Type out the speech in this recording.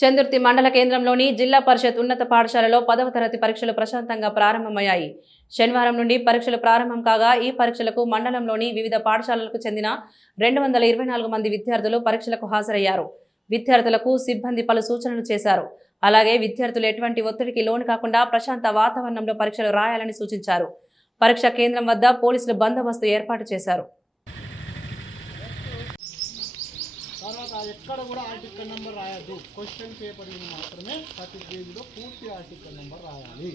చందుర్తి మండల కేంద్రంలోని జిల్లా పరిషత్ ఉన్నత పాఠశాలలో 10వ తరగతి పరీక్షలు ప్రశాంతంగా ప్రారంభమయ్యాయి. శనివారం నుండి పరీక్షలు ప్రారంభం కాగా ఈ పరీక్షలకు మండలంలోని వివిధ పాఠశాలలకు చెందిన 224 మంది విద్యార్థులు పరీక్షలకు హాజరయ్యారు. విద్యార్థులకు సిబ్బంది పలు సూచనలు చేశారు. అలాగే విద్యార్థులు ఎటువంటి ఒత్తిడికి లోను కాకుండా ప్రశాంత వాతావరణంలో పరీక్షలు రాయాలని సూచించారు. పరీక్షా కేంద్రం వద్ద పోలీసులు బందోబస్తు ఏర్పాటు చేశారు. ఎక్కడ కూడా ఆర్టికల్ నెంబర్ రాయద్దు. క్వశ్చన్ పేపర్ మాత్రమే ప్రతి పేజీలో పూర్తి ఆర్టికల్ నెంబర్ రాయాలి.